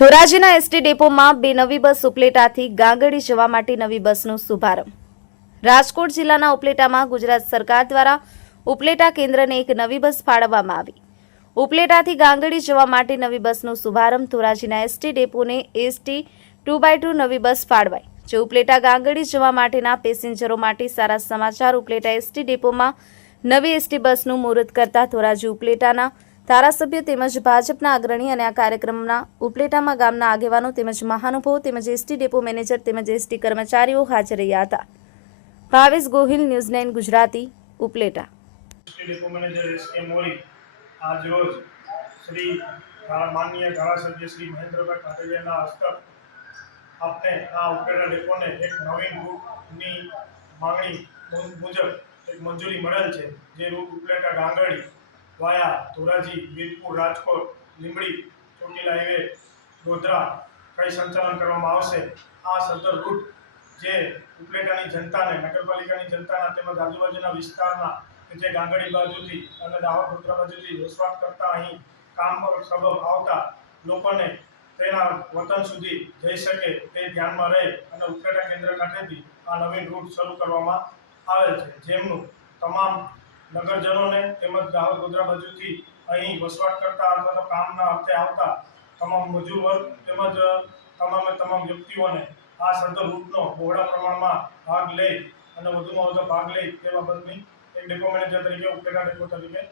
ધોરાજીના ST ડેપોમાં બે નવી બસ ઉપલેટાથી ગાંગડી જવા માટે નવી બસનો શુભારંભ. રાજકોટ જિલ્લાના ઉપલેટામાં ગુજરાત સરકાર દ્વારા ઉપલેટા કેન્દ્રને એક નવી બસ ફાળવવામાં આવી. ઉપલેટાથી ગાંગડી જવા માટે નવી બસનો શુભારંભ ધોરાજીના એસટી ડેપોને એસટી ટુ બાય ટુ નવી બસ ફાળવાઈ, જે ઉપલેટા ગાંગડી જવા માટેના પેસેન્જરો માટે સારા સમાચાર ઉપલેટા એસટી ડેપોમાં નવી એસટી બસનું મુહૂર્ત કરતા ધોરાજી ઉપલેટાના ધારાસભ્ય તેમજ ભાજપના અગ્રણી અને આ કાર્યક્રમના ઉપલેટામાં ગામના આગેવાનો તેમજ મહાનુભાવો તેમજ એસટી ડેપો મેનેજર તેમજ એસટી કર્મચારીઓ હાજર રહ્યા હતા. Bhavesh Gohil, news nine Gujarati, Upleta. આપને આ ઉપેરા ડેપોને એક નવીન રૂટની માંગણી મુજબ એક મંજૂરી મળેલ છે. જે route Upleta Dangli via, Dhoraji Virpur Rajkot, Limbdi, Chotila highway, Godhra કઈ સંચાલન કરવામાં આવશે. આ સદર રૂટ જે ઉપલેટાની જનતાને, નગરપાલિકાની જનતાના તેમજ આજુબાજુના વિસ્તારના જે ગાંગડી બાજુથી અને દાહોદ ગોધરા બાજુથી વસવાટ કરતા અહીં કામ સબબ આવતા લોકોને તેના વતન સુધી જઈ શકે તે ધ્યાનમાં રહે અને ઉપલેટા કેન્દ્ર ખાતેથી આ નવીન રૂટ શરૂ કરવામાં આવેલ છે. જેમનું તમામ નગરજનોને તેમજ દાહોદ ગોધરા બાજુથી અહીં વસવાટ કરતા અથવા તો કામના અર્થે આવતા તમામ મજૂર વર્ગ તેમજ તમામે તમામ વ્યક્તિઓને આ સદર રૂટનો બહોળા પ્રમાણમાં ભાગ લઈ અને વધુમાં વધુ ભાગ લઈ તે બાબતની એક ડેપો મેનેજર તરીકે ઉપલેટા ડેપો તરીકે